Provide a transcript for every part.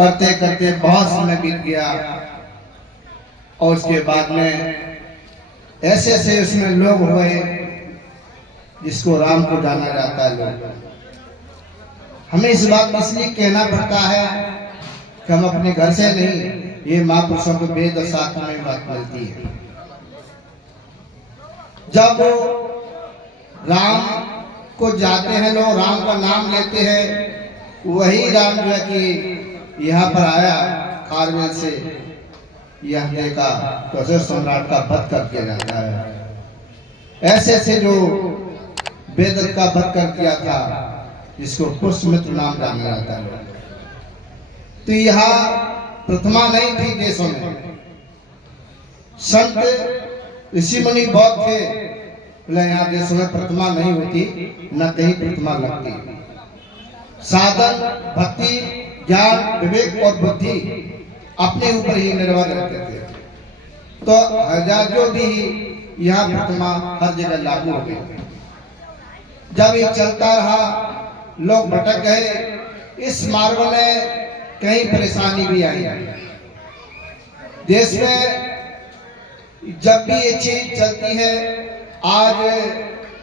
करते करते बहुत समय बीत गया और उसके बाद में ऐसे ऐसे उसमें लोग हुए जिसको राम को जाना जाता है। लोग हमें इस बात इसलिए कहना पड़ता है कि हम अपने घर से नहीं, ये महापुरुषों को वेद और शास्त्र में बात मिलती है। जब राम को जाते हैं लोग, राम का नाम लेते हैं, वही राम जो है कि यहाँ पर आया खारवेल से, यह देखा तो असुर सम्राट का वध कर दिया जाता है। ऐसे ऐसे जो वेद का वध कर दिया था, जिसको पुष्यमित्र नाम जाना जाता है। तो यहाँ प्रथमा नहीं थी देशों में, संत ऋषि मुनि बहुत थे, यहाँ देशों में प्रतिमा नहीं होती, न कहीं प्रतिमा लगती। साधन, भक्ति, ज्ञान, विवेक और बुद्धि अपने ऊपर ही निर्भर रहते थे। तो हजारों भी यहाँ प्रतिमा हर जगह लागू हो गई। जब ये चलता रहा, लोग भटक गए, इस मार्ग में कई परेशानी भी आई। देश में जब भी ये चीज चलती है, आज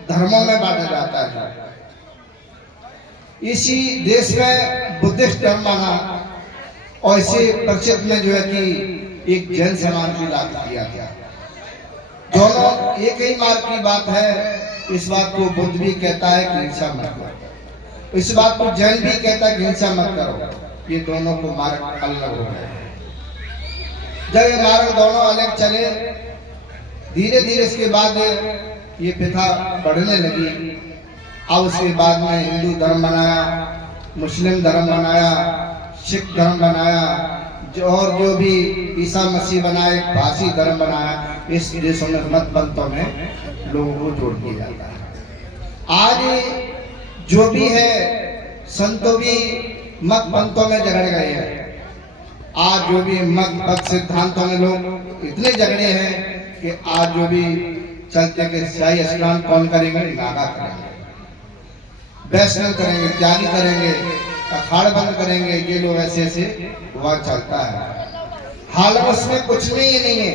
धर्मों में बांटा जाता है। इसी देश में बुद्धिस्ट धर्म माना और इसी परिषद में जो है कि एक जैन समाज भी लागू किया गया। दोनों एक ही मार्ग की बात है। इस बात को बुद्ध भी कहता है कि हिंसा मत करो, इस बात को जैन भी कहता है कि हिंसा मत करो। ये दोनों को मार्ग अलग हो गए। जब ये मार्ग दोनों अलग चले, धीरे धीरे इसके बाद ये प्रथा बढ़ने लगी। अब उसके बाद में हिंदू धर्म बनाया, मुस्लिम धर्म बनाया, सिख धर्म बनाया, और जो भी ईसा मसीह बनाए, पारसी धर्म बनाया। इस देशों में मत पंथों में लोगों को जोड़ दिया जाता है। आज जो भी है, संतों भी मत पंथों में झगड़ गए हैं। आज जो भी मत सिद्धांतों में लोग इतने झगड़े हैं कि आज जो भी चलते के शाही स्नान कौन करेंगे? नागा करेंगे, वैष्णव करेंगे, त्यागी करेंगे, अखाड़ बंद करेंगे। ये लोग ऐसे ऐसे हुआ चलता है। हाल उसमें कुछ नहीं है,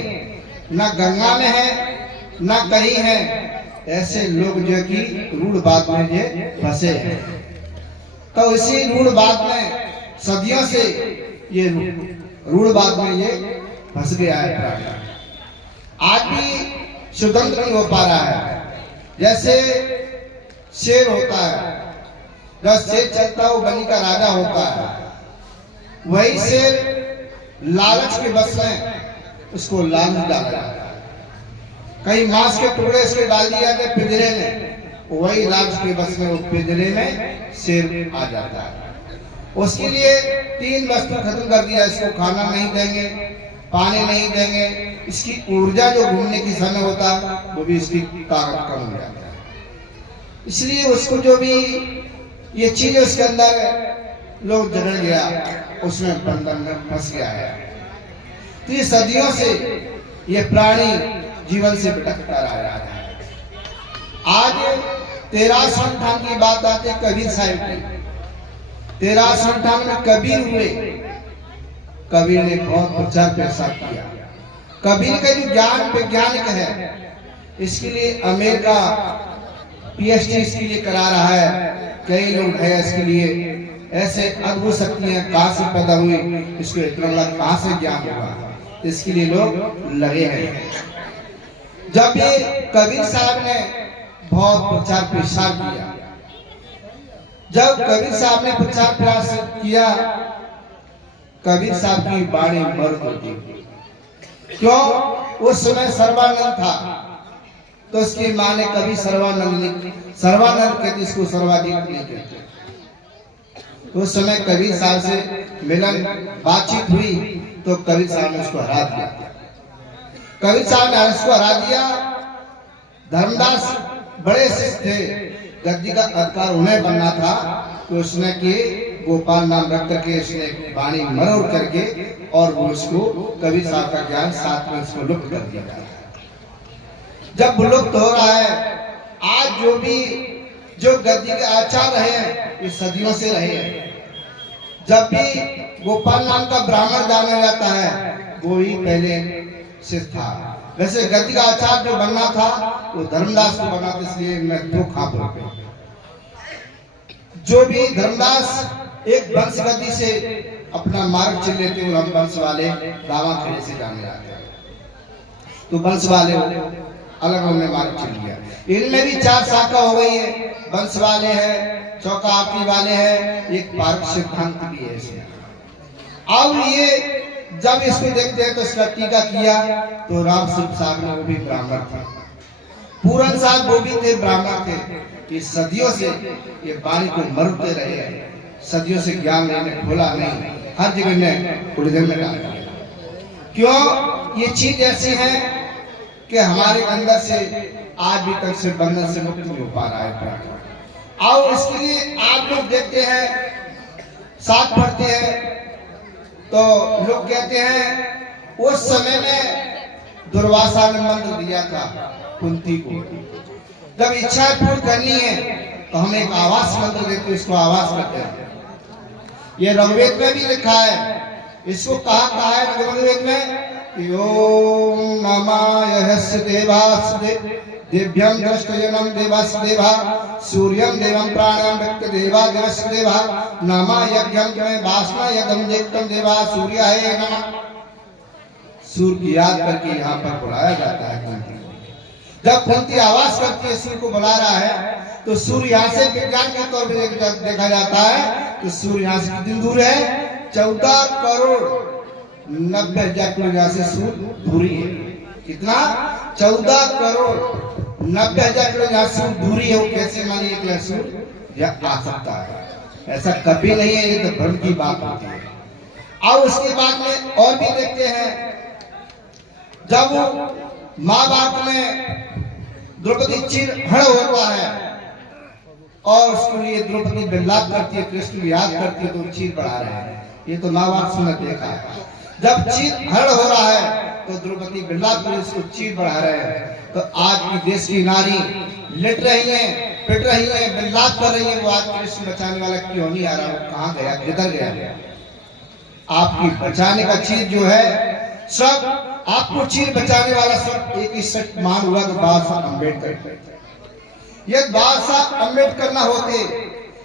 ना गंगा में है, ना कहीं है। ऐसे लोग जो कि रूढ़ बात में ये फंसे हैं। तो इसी रूढ़ बात में सदियों से ये रूढ़ बात में ये फंस गया है। आज भी स्वतंत्र नहीं हो पा रहा है। जैसे शेर होता है, जब शेर चलता है वो बनी का राजा होता है। वही शेर लालच के बस में उसको लालच डाला जाता है। कई मांस के टुकड़े इसके डाल दिए जाते पिंजरे में, वही लालच के बस में वो पिंजरे में शेर आ जाता है। उसके लिए 3 वस्तु खत्म कर दिया। इसको खाना नहीं देंगे, पानी नहीं देंगे, इसकी ऊर्जा जो घूमने की समय होता वो भी इसकी ताकत कम हो जाता है। इसलिए उसको जो भी ये चीज उसके अंदर लोग जगड़ गया, उसमें बंधन में फंस गया है। तो ये सदियों से ये प्राणी जीवन से भटकता रहा है। आज 1358 की बात आती है कबीर साहिब की। 1358 में कबीर हुए। कबीर ने बहुत प्रचार प्रसार किया। कबीर का जो ज्ञान वैज्ञानिक है, इसके लिए अमेरिका पीएचडी इसके लिए करा रहा है। कई लोग है इसके लिए। ऐसे अद्भुत शक्तियां कहां से पैदा हुई, इसको इतना कहां से ज्ञान हुआ, इसके लिए लोग लगे हैं। जब ये कबीर साहब ने बहुत प्रचार प्रसार किया, जब कबीर साहब ने प्रचार प्रसार किया, कबीर साहब की वाणी मर्द होती। क्यों? उस समय सर्वानंद था, तो उसकी माँ ने कभी सर्वानंद कहती, इसको सर्वाधिक नहीं कहते। उस समय कबीर साहब से मिलन बातचीत हुई, तो कबीर साहब ने उसको हरा दिया। कबीर साहब ने उसको हरा दिया। धर्मदास बड़े शिष्य थे, गद्दी का अधिकार उन्हें बनना था, तो उसने कि गोपाल नाम रख करके उसने वाणी मरोड़ करके और वो उसको कबीर साहब का ज्ञान साथ में उसको लुप्त कर दिया। जब लुप्त हो रहा है, आज जो गद्दी के आचार्य रहे हैं, ये सदियों से रहे हैं। जब भी गोपाल नाम का ब्राह्मण जाना जाता है वो ही पहले से था। वैसे गति का आचार्य जो बनना था वो धर्मदास को बना था, इसलिए मैं दो खाप रुपए। जो भी धर्मदास एक वंश गति से अपना मार्ग चल लेते और हम वंश वाले दावा खेड़े से जाने जाते हैं, तो वंश वाले अलग हमने मार्ग चल लिया। इनमें भी 4 शाखा हो गई है, वंश वाले हैं, चौका आरती वाले हैं, एक पार्क सिद्धांत भी है इसमें। अब ये जब इसको देखते हैं तो इसका टीका किया तो राम स्वरूप साहब ने, वो भी ब्राह्मण थे, पूरन साहब वो भी थे ब्राह्मण थे। ये सदियों से ये वाणी को मरते रहे हैं, सदियों से ज्ञान इन्हें खोला नहीं, हर जगह ने उलझन में डाल दिया। क्यों? ये चीज ऐसी है कि हमारे अंदर से आज भी तक से बंधन से मुक्त नहीं हो पा रहा है। और इसके लिए आप लोग देखते हैं, साथ पढ़ते हैं तो लोग कहते हैं उस समय में दुर्वासा ने मंत्र दिया था कुंती को, जब इच्छा पूर्ण करनी है तो हम एक आवास मंत्र देते हैं, इसको आवास करते हैं। ये ऋग्वेद में भी लिखा है, इसको कहा है ऋग्वेद में कि ओम नमः देवास्ते दिव्यम दृष्टजनम देवास देवा सूर्यम देवम प्राणम व्यक्त देवा देवस देवा नमः यज्ञम में वासना यज्ञम जेक्तम देवा सूर्याय नमः। सूर्य की याद करके यहाँ पर बुलाया जाता है कुंती। जब कुंती आवाज करती है सूर्य को बुला रहा है तो सूर्य यहाँ से विज्ञान के तौर पर देखा जाता है तो सूर्य यहाँ से कितनी दूर है? 14 करोड़ 90,000 किलोमीटर यहाँ से सूर्य दूरी है। कितना? 14 करोड़ 90,000 किलोमीटर यहाँ सूर्य दूरी है। वो कैसे मानिए कि सूर्य यह आ सकता है? ऐसा कभी नहीं है, ये तो भ्रम की बात होती है। और उसके बाद में और भी देखते हैं, जब महाभारत में द्रौपदी चीरहरण होता है और उसके लिए द्रौपदी विलाप करती है, कृष्ण को याद करती है तो चीर बढ़ा रहे हैं। ये तो महाभारत में देखा है। जब चीरहरण हो रहा है तो द्रौपदी विलाप कर उसको चीर बढ़ा रहे हैं। तो आज की देश की नारी लिट रही है, पिट रही है, विलाप कर रही है, वो आज कृष्ण बचाने वाला क्यों नहीं आ रहा? वो कहाँ गया, किधर गया? आपकी बचाने का चीज जो है सब, आपको चीर बचाने वाला सब एक ही सच मान हुआ तो बाबा साहब अम्बेडकर। ये बाबा साहब अम्बेडकर ना होते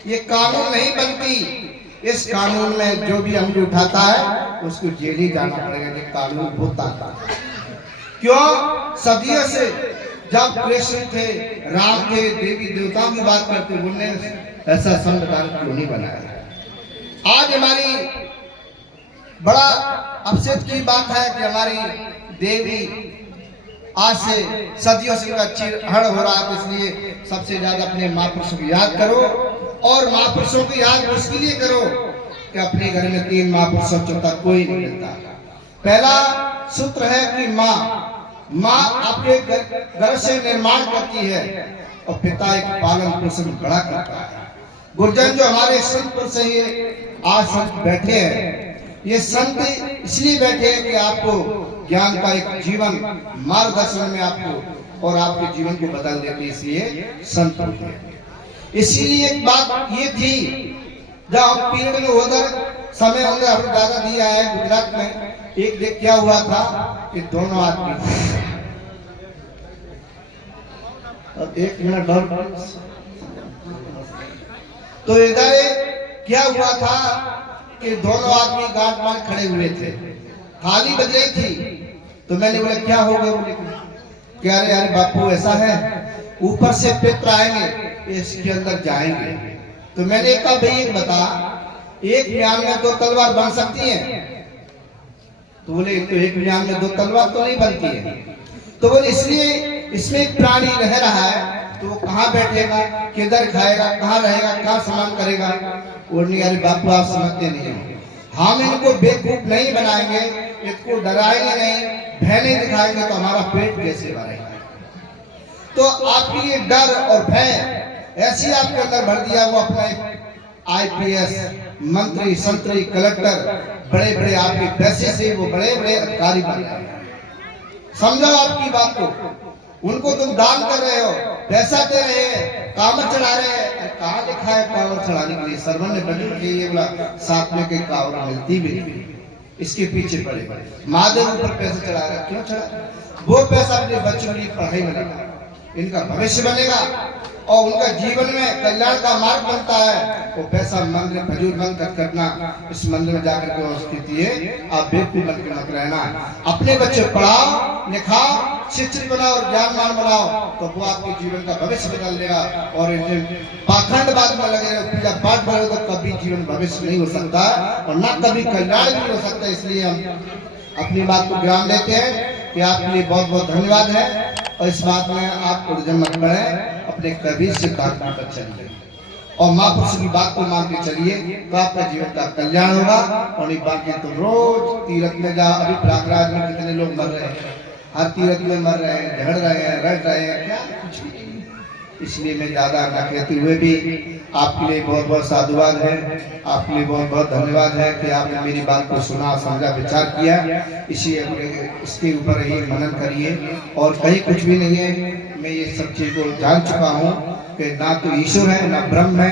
ये कानून नहीं बनती। इस कानून में जो भी अंगली उठाता है उसको जेल ही जाना पड़ेगा। ये कानून होता था क्यों? सदियों से जब कृष्ण थे, राम थे, देवी देवताओं की बात करते, उन्होंने ऐसा संविधान क्यों नहीं बनाया? आज हमारी बड़ा अफसोस की बात है कि हमारी देवी आज से सदियों से चीरहरण हो रहा है। इसलिए सबसे ज्यादा अपने महापुरुषों को याद करो और महापुरुषों की याद उसके लिए करो कि अपने घर में 3 महापुरुषों चौथा कोई नहीं मिलता। पहला सूत्र है कि माँ आपके घर से निर्माण करती है और पिता एक पालन पोषण बड़ा करता है। गुरुजन जो हमारे संत पुरुष हैं, आज संत बैठे हैं, ये संत इसलिए बैठे हैं कि आपको ज्ञान का एक जीवन मार्गदर्शन में आपको और आपके जीवन को बदल देते, इसलिए संत होते हैं। इसीलिए एक बात ये थी, जब पीरियड में उधर समय हमने अपने दादा दिया है गुजरात में, एक देख क्या हुआ था कि दोनों आदमी, अब 1 मिनट और, तो इधर क्या हुआ था कि दोनों आदमी गांठ मार खड़े हुए थे, थाली बज रही थी। तो मैंने बोला क्या हो गया? बोले क्या रे यार बापू ऐसा है, ऊपर से पित्र आएंगे इसके अंदर जाएंगे। तो मैंने कहा भाई एक बता, एक म्यान में 2 तलवार बन सकती है? तो बोले तो एक म्यान में 2 तलवार तो नहीं बनती है। तो बोले इसलिए इसमें एक प्राणी रह रहा है तो वो कहाँ बैठेगा, किधर खाएगा, कहाँ रहेगा, कहाँ स्नान करेगा? बोलने यार बापू आप समझते नहीं है, हम इनको बेवकूफ नहीं बनाएंगे, इसको डराएंगे नहीं, भय नहीं दिखाएंगे तो हमारा पेट कैसे भरेगा? तो आपकी ये डर और भय ऐसी आपके अंदर भर दिया, वो अपना IPS मंत्री, संतरी, कलेक्टर, बड़े बड़े आपके पैसे से वो बड़े बड़े अधिकारी बन गए। समझो आपकी बात को, उनको तुम दान कर रहे हो, पैसा दे रहे हैं, कांवर चढ़ा रहे हैं। कहाँ लिखा है कांवर चढ़ाने के लिए? सर्वन्य बजुर्ग के ये बोला साथ में के कांवर मिलती भी नहीं। इसके पीछे पड़े महादेव ऊपर पैसे चढ़ा रहे, क्यों चढ़ा? वो पैसा अपने बच्चों की पढ़ाई में लगा, इनका भविष्य बनेगा और उनका जीवन में कल्याण का मार्ग बनता है। वो पैसा मंदिर फजूल बंद करना, इस मंदिर में जाकर के स्थिति है, आप बेवकूफ बन के मत रहना। अपने बच्चे पढ़ाओ, लिखाओ, शिक्षित बनाओ और ज्ञानवान बनाओ, तो वो आपके जीवन का भविष्य बदल देगा। और पाखंडवाद में लगे रहो, पूजा पाठ में रहो, तो कभी जीवन भविष्य नहीं हो सकता और ना कभी कल्याण भी हो सकता। इसलिए हम अपनी बात को ज्ञान देते हैं कि आपके लिए बहुत बहुत धन्यवाद है। और इस बात में आप उर्जन मत बढ़े, अपने कबीर से बात पर चलिए और महापुरुष की बात को मान के चलिए, तो आपका जीवन का कल्याण होगा। और नहीं बाकी तो रोज तीर्थ में जाओ। अभी प्रयागराज में कितने लोग मर रहे हैं, हर तीर्थ में मर रहे हैं, झगड़ रहे हैं, रट रहे हैं, क्या कुछ भी। इसलिए मैं ज्यादा न कहते हुए भी आपके लिए बहुत बहुत साधुवाद है, आपके लिए बहुत बहुत धन्यवाद है कि आपने मेरी बात को सुना, समझा, विचार किया। इसके ऊपर ही मनन करिए और कहीं कुछ भी नहीं है। मैं ये सब चीज को जान चुका हूँ कि ना तो ईश्वर है ना ब्रह्म है।